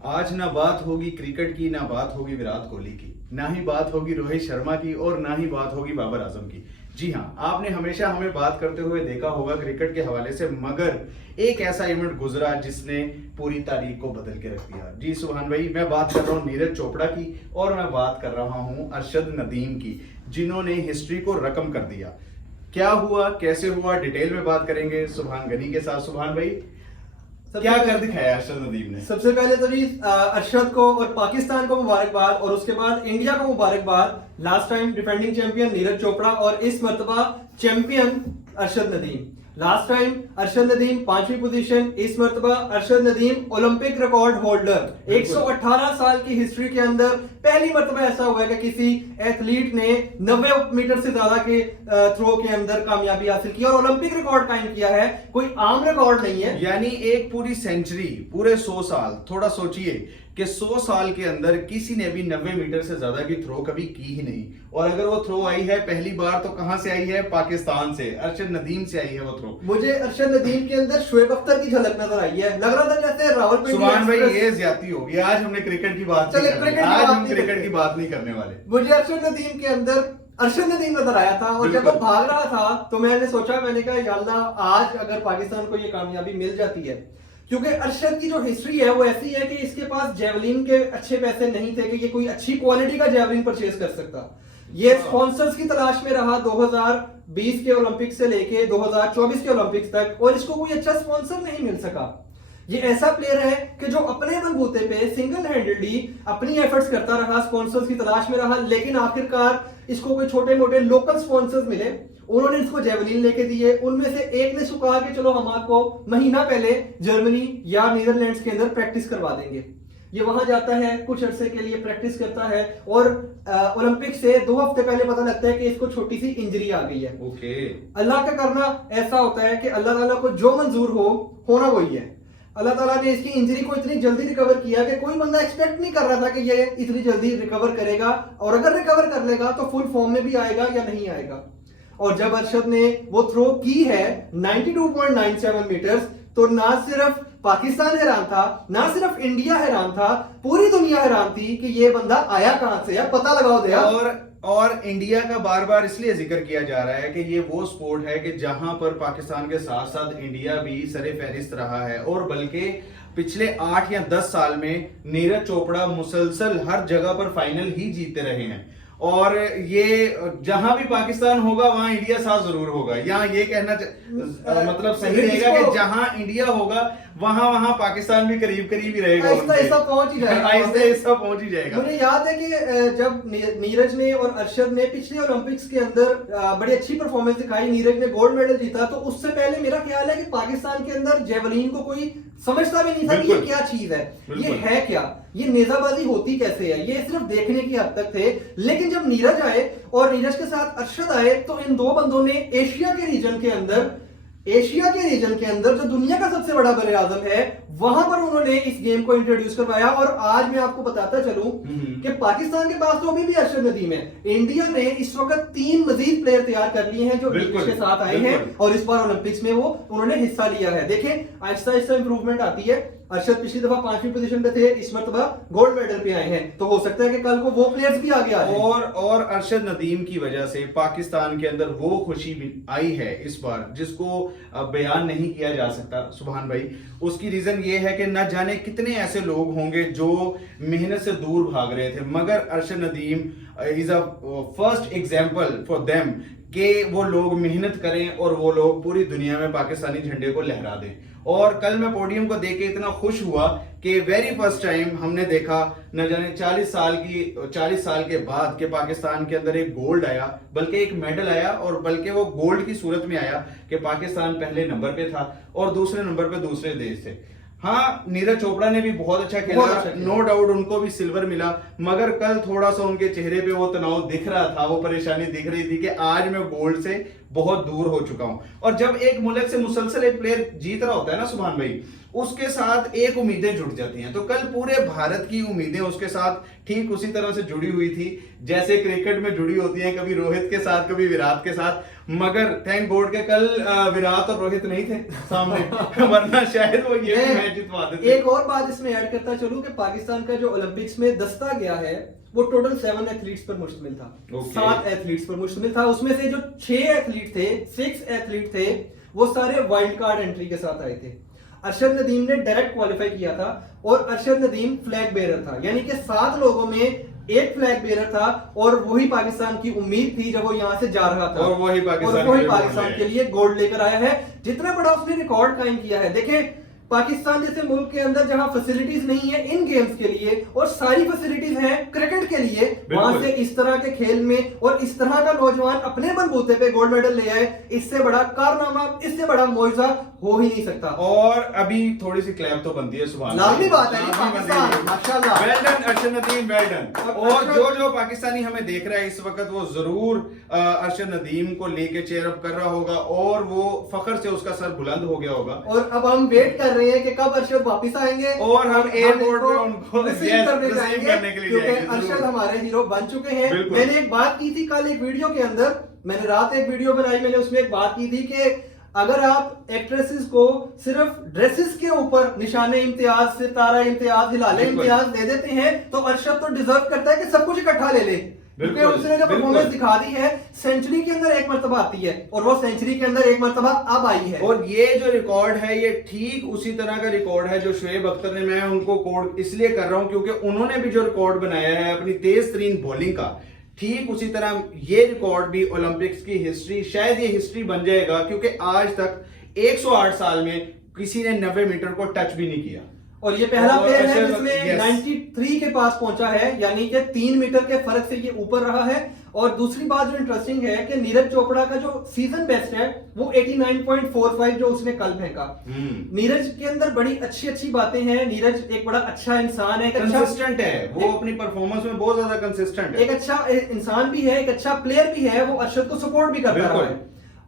आज ना बात होगी क्रिकेट की, ना बात होगी विराट कोहली की, ना ही बात होगी रोहित शर्मा की और ना ही बात होगी बाबर आजम की। जी हाँ, आपने हमेशा हमें बात करते हुए देखा होगा क्रिकेट के हवाले से, मगर एक ऐसा इवेंट गुजरा जिसने पूरी तारीख को बदल के रख दिया। जी सुभान भाई, मैं बात कर रहा हूँ नीरज चोपड़ा की और मैं बात कर रहा हूँ अरशद नदीम की, जिन्होंने हिस्ट्री को रकम कर दिया। क्या हुआ, कैसे हुआ, डिटेल में बात करेंगे सुभान गनी के साथ। सुभान भाई, क्या कर दिखाया अरशद नदीम ने? सबसे पहले तो जी अरशद को और पाकिस्तान को मुबारकबाद, और उसके बाद इंडिया को मुबारकबाद। Last time defending champion Neeraj Chopra और इस मर्तबा champion Arshad Nadeem. Last time Arshad Nadeem 5वीं पोजीशन, इस मर्तबा Arshad Nadeem Olympic record holder. 118 साल की हिस्ट्री के अंदर पहली मर्तबा ऐसा हुआ है कि किसी एथलीट ने 90 मीटर से ज्यादा के थ्रो के अंदर कामयाबी हासिल की और ओलंपिक रिकॉर्ड कायम किया है। कोई आम रिकॉर्ड नहीं है, यानी एक पूरी सेंचुरी, पूरे 100 साल। थोड़ा सोचिए कि 100 साल के अंदर किसी ने भी 90 मीटर से ज्यादा की थ्रो कभी की ही नहीं, और अगर वो थ्रो आई है पहली बार तो कहां से आई है? पाकिस्तान से, अरशद नदीम से आई है वो थ्रो। मुझे अरशद नदीम के अंदर शुएब अख्तर की झलक नजर आई है। लग रहा था जैसे रावलपिंडी। सुभान भाई, ये ज्यादती होगी। आज हमने क्रिकेट की बात नहीं करनी, आज हम क्रिकेट की बात नहीं करने वाले। मुझे अरशद नदीम के अंदर अरशद नदीम नजर आया था, और जब वो भाग रहा था तो मैंने सोचा, मैंने कहा या अल्लाह, आज अगर पाकिस्तान को ये कामयाबी मिल जाती है, क्योंकि अरशद की जो हिस्ट्री है वो ऐसी है कि इसके पास जेवलिन के अच्छे पैसे नहीं थे कि ये कोई अच्छी क्वालिटी का जेवलिन परचेज कर सकता। ये स्पॉन्सर्स की तलाश में रहा 2020 के ओलंपिक से लेके 2024 के ओलंपिक्स तक, और इसको कोई अच्छा स्पॉन्सर नहीं मिल सका। ये ऐसा प्लेयर है कि जो अपने बलबूते पे सिंगल हैंडेडली अपनी एफर्ट्स करता रहा, स्पॉन्सर्स की तलाश में रहा, लेकिन आखिरकार इसको कोई छोटे मोटे लोकल स्पॉन्सर्स मिले, उन्होंने इसको जेवलिन लेके दिए। उनमें से एक ने कहा कि चलो हम आपको महीना पहले जर्मनी या नीदरलैंड्स के अंदर प्रैक्टिस करवा देंगे। ये वहां जाता है, कुछ अरसे के लिए प्रैक्टिस करता है, और ओलंपिक से 2 हफ्ते पहले पता लगता है कि इसको छोटी सी इंजरी आ गई है। ओके। अल्लाह का करना ऐसा होता है कि अल्लाह ताला को जो मंजूर हो, होना वही है। अल्लाह ताला ने इसकी इंजरी को इतनी जल्दी रिकवर किया कि कोई बंदा एक्सपेक्ट नहीं कर रहा था कि ये इतनी जल्दी रिकवर करेगा, और अगर रिकवर कर लेगा तो फुल फॉर्म में भी आएगा या नहीं आएगा। और जब अरशद ने वो थ्रो की है 92.97 मीटर्स, तो ना सिर्फ पाकिस्तान हैरान था, ना सिर्फ इंडिया हैरान था, पूरी दुनिया हैरान थी कि ये बंदा आया कहां से है, पता लगाओ दे। और इंडिया का बार बार इसलिए जिक्र किया जा रहा है कि ये वो स्पोर्ट है कि जहां पर पाकिस्तान के साथ साथ इंडिया भी सरे फहरिस्त रहा है, और बल्कि पिछले 8 या 10 साल में नीरज चोपड़ा मुसलसल हर जगह पर फाइनल ही जीतते रहे हैं। और ये जहां भी पाकिस्तान होगा वहां इंडिया साथ जरूर होगा। यहाँ ये कहना मतलब सही रहेगा कि जहां इंडिया होगा वहां वहां पाकिस्तान भी करीब करीब ही रहेगा, ऐसा पहुंच ही जाएगा, ऐसा पहुंच ही जाएगा। मुझे याद है कि जब नीरज ने और अरशद ने पिछले ओलंपिक्स के अंदर बड़ी अच्छी परफॉर्मेंस दिखाई, नीरज ने गोल्ड मेडल जीता, तो उससे पहले मेरा ख्याल है कि पाकिस्तान के अंदर जेवलिन को कोई समझता भी नहीं था कि ये क्या चीज है, ये है क्या, ये नेजाबाजी होती कैसे है, ये सिर्फ देखने की हद तक थे। लेकिन जब नीरज आए और नीरज के साथ अरशद आए, तो इन दो बंदों ने एशिया के रीजन के अंदर जो दुनिया का सबसे बड़ा बरे आजम है, वहां पर उन्होंने इस गेम को इंट्रोड्यूस करवाया। और आज मैं आपको बताता चलूं कि पाकिस्तान के पास तो अभी भी अरशद नदीम है, इंडिया ने इस वक्त 3 मजीद प्लेयर तैयार कर लिए हैं जो नीरज के साथ आए हैं, और इस बार ओलंपिक्स में वो उन्होंने हिस्सा लिया है। देखें, आहिस्ता आहिस्ता इंप्रूवमेंट आती है। अरशद पिछली दफा 5वीं पोजीशन पे थे, इस मर्तबा गोल्ड मेडल पे आए हैं, तो हो सकता है कि कल को वो प्लेयर्स भी आगे आ जाएं। और अरशद नदीम की वजह से पाकिस्तान के अंदर वो खुशी आई है इस बार जिसको बयान नहीं किया जा सकता सुभान भाई। उसकी रीजन ये है कि न जाने कितने ऐसे लोग होंगे जो मेहनत से दूर भाग रहे थे, मगर Arshad Nadeem is a first example for them कि वो लोग मेहनत करें और वो लोग पूरी दुनिया में पाकिस्तानी झंडे को लहरा दें। और कल मैं पोडियम को देख के इतना खुश हुआ कि वेरी फर्स्ट टाइम हमने देखा, न जाने 40 साल के बाद के पाकिस्तान के अंदर एक गोल्ड आया, बल्कि एक मेडल आया, और बल्कि वो गोल्ड की सूरत में आया कि पाकिस्तान पहले नंबर पे था और दूसरे नंबर पे दूसरे देश थे। हाँ, नीरज चोपड़ा ने भी बहुत अच्छा खेला, नो डाउट उनको भी सिल्वर मिला, मगर कल थोड़ा सा उनके चेहरे पे वो तनाव दिख रहा था, वो परेशानी दिख रही थी कि आज मैं गोल्ड से बहुत दूर हो चुका हूं। और जब एक मुल्क से मुसलसल एक प्लेयर जीत रहा होता है ना सुभान भाई, उसके साथ एक उम्मीदें जुड़ जाती हैं। तो कल पूरे भारत की उम्मीदें उसके साथ ठीक उसी तरह से जुड़ी हुई थी जैसे क्रिकेट में जुड़ी होती हैं, कभी रोहित के साथ कभी विराट के साथ। मगर थैंक गॉड के कल विराट और रोहित नहीं थे सामने वरना शायद वो ये मैच जितवा देते। एक और बात इसमें ऐड करता चलूं कि पाकिस्तान का जो ओलंपिक्स में दस्ता गया है वो टोटल 7 एथलीट्स पर मुश्तमिल था। 7 एथलीट्स पर मुश्तमिल था। उसमें से जो 6 एथलीट थे वो सारे वाइल्ड कार्ड एंट्री के साथ आए थे। अरशद नदीम ने डायरेक्ट क्वालिफाई किया था और अरशद नदीम फ्लैग बेरर था, यानी कि 7 लोगों में एक फ्लैग बेरर था और वही पाकिस्तान की उम्मीद थी जब वो यहां से जा रहा था और वही पाकिस्तान के लिए गोल्ड लेकर आया है। जितना बड़ा उसने रिकॉर्ड कायम किया है, देखें पाकिस्तान जैसे मुल्क के अंदर जहां फैसिलिटीज नहीं है इन गेम्स के लिए और सारी फैसिलिटीज हैं क्रिकेट के लिए, वहां से इस तरह के खेल में और इस तरह का नौजवान अपने बलबूते पे गोल्ड मेडल ले आए, इससे बड़ा कारनामा, इससे बड़ा मौजूदा हो ही नहीं सकता। और अभी थोड़ी सी क्लैप तो बनती है सुभान लाजमी बात है पाकिस्तान, माशाल्लाह, well done Arshad Nadeem, well done. और जो पाकिस्तानी हमें देख रहा है इस वक्त वो जरूर अरशद नदीम को लेके चेयर अप कर रहा होगा और वो फख्र से उसका सर बुलंद हो गया होगा। और अब हम वेट कर रहे हैं कि कब अरशद वापस आएंगे और हम एयरपोर्ट पे उनको रिसीव करने करने के लिए क्योंकि अरशद हमारे हीरो बन चुके हैं। मैंने एक बात की थी कल एक वीडियो के अंदर, मैंने रात एक वीडियो बनाई, मैंने उसमें एक बात की थी कि अगर आप एक्ट्रेसेस को सिर्फ ड्रेसेस के ऊपर निशाने इम्तियाज, सितारा इम्तियाज, हिलाले इम्तियाज दे देते हैं तो अरशद तो डिजर्व करता है कि सब कुछ इकट्ठा ले ले, क्योंकि उसने जो परफॉर्मेंस दिखा दी है सेंचुरी के अंदर एक मर्तबा आती है और वो सेंचुरी के अंदर एक मर्तबा अब आई है। और ये जो रिकॉर्ड है ये ठीक उसी तरह का रिकॉर्ड है जो शोएब अख्तर ने, मैं उनको कोड इसलिए कर रहा हूं क्योंकि उन्होंने भी जो रिकॉर्ड बनाया है अपनी तेज तरीन बॉलिंग का, ठीक उसी तरह ये रिकॉर्ड भी ओलंपिक्स की हिस्ट्री, शायद ये हिस्ट्री बन जाएगा क्योंकि आज तक 108 साल में किसी ने 90 मीटर को टच भी नहीं किया। और ये पहला प्लेयर है जिसने 93 के पास पहुंचा है, यानी कि 3 मीटर के फर्क से ये ऊपर रहा है। और दूसरी बात जो इंटरेस्टिंग है कि नीरज चोपड़ा का जो सीजन बेस्ट है वो 89.45 जो उसने कल फेंका। नीरज के अंदर बड़ी अच्छी बातें हैं। नीरज एक बड़ा अच्छा इंसान है, कंसिस्टेंट है, वो अपनी परफॉर्मेंस में बहुत ज्यादा कंसिस्टेंट है, एक अच्छा इंसान भी है, एक अच्छा प्लेयर भी है, वो अरशद को सपोर्ट भी करता रहा है।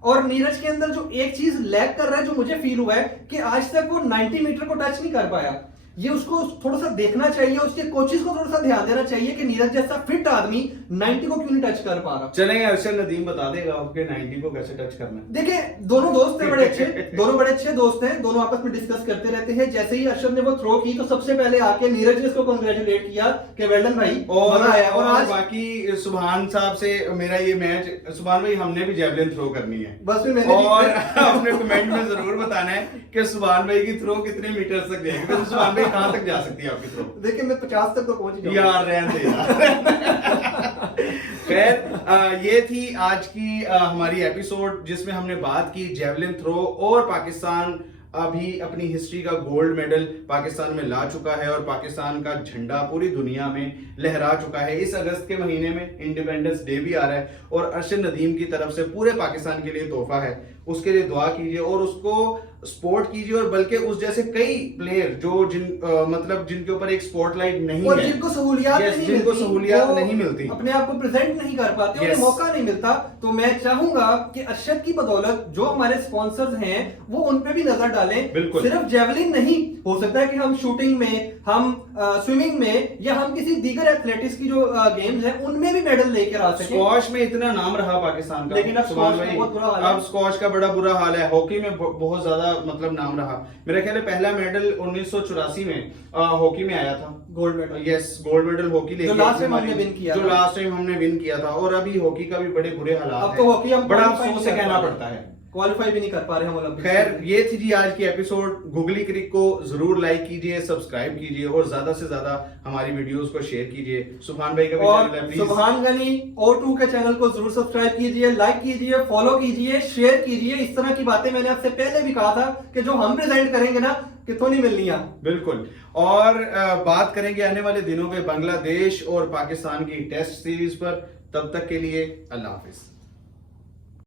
और नीरज के अंदर जो एक चीज लैग कर रहा है जो मुझे फील हुआ है कि आज तक वो 90 मीटर को टच नहीं कर पाया। ये उसको थोड़ा सा देखना चाहिए, उसके कोचेस को थोड़ा सा ध्यान देना चाहिए कि नीरज जैसा फिट आदमी 90 को क्यों नहीं टच कर पा रहा। चलेंगे अरशद नदीम बता देगा आपके 90 को कैसे टच करना है। देखिए दोनों दोस्त हैं बड़े अच्छे, दोनों बड़े अच्छे दोस्त हैं, दोनों आपस में डिस्कस करते रहते हैं। जैसे ही अरशद ने वो थ्रो की तो सबसे पहले आके नीरज ने इसको कांग्रेचुलेट किया कि वेल डन भाई। और आज बाकी सुभान साहब से मेरा ये मैच, सुभान भाई हमने भी जेवलिन थ्रो करनी है बस भी मैंने और अपने कमेंट में जरूर बताना है कि सुभान भाई की थ्रो कितने मीटर तक जाएगी, तो सुभान भाई कहां तक जा सकती है आपकी थ्रो। देखिए मैं 50 तक तो पहुंच गया यार रहने दे यार। खैर ये थी आज की हमारी एपिसोड जिसमें हमने बात की जेवलिन थ्रो और पाकिस्तान अभी अपनी हिस्ट्री का गोल्ड मेडल पाकिस्तान में ला चुका है और पाकिस्तान का झंडा पूरी दुनिया में लहरा चुका है। इस अगस्त के महीने में इंडिपेंडेंस डे भी आ रहा है और अरशद नदीम की तरफ से पूरे पाकिस्तान के लिए तोहफा है, उसके लिए दुआ कीजिए और उसको सपोर्ट कीजिए। और बल्कि उस जैसे कई प्लेयर जो मतलब जिनके ऊपर एक स्पॉटलाइट नहीं और है, जिनको सहूलियात नहीं मिलती, अपने आप को प्रेजेंट नहीं कर पाते, उन्हें मौका नहीं मिलता, तो मैं चाहूंगा कि अरशद की बदौलत जो हमारे स्पॉन्सर्स हैं वो उन पे भी नजर डालें। सिर्फ जेवलिन नहीं, हो सकता है कि हम शूटिंग में, हम स्विमिंग में या हम किसी दीगर एथलेटिक्स की जो गेम्स हैं उनमें भी मेडल लेकर आ सकें। स्क्वॉश में इतना नाम रहा पाकिस्तान का, लेकिन अब स्क्वॉश का बड़ा बुरा हाल है। हॉकी में बहुत ज्यादा मतलब नाम रहा। मेरा ख्याल है पहला मेडल 1984 में हॉकी में आया था, gold medal. Yes, gold medal hockey लेके जो लास्ट टाइम हमने विन किया था। और अभी हॉकी का भी बड़े बुरे हालात अब तो हॉकी हम बड़ा अफसोस से कहना पड़ता है, क्वालिफाई भी नहीं कर पा रहे हम ओलंपिक। खैर ये थी जी आज की एपिसोड। गूगली क्रिक को जरूर लाइक कीजिए, सब्सक्राइब कीजिए और ज्यादा से ज्यादा हमारी वीडियोस को शेयर कीजिए। सुभान भाई का भी चैनल है, प्लीज सुभान गनी O2 के चैनल को जरूर सब्सक्राइब कीजिए, लाइक कीजिए, फॉलो कीजिए, शेयर कीजिए। इस तरह की बातें मैंने आपसे पहले भी कहा था कि जो हम प्रेजेंट करेंगे ना कितों नहीं मिलनी है। बिल्कुल। और बात करेंगे आने वाले दिनों में बांग्लादेश और पाकिस्तान की टेस्ट सीरीज पर। तब तक के लिए अल्लाह हाफिज।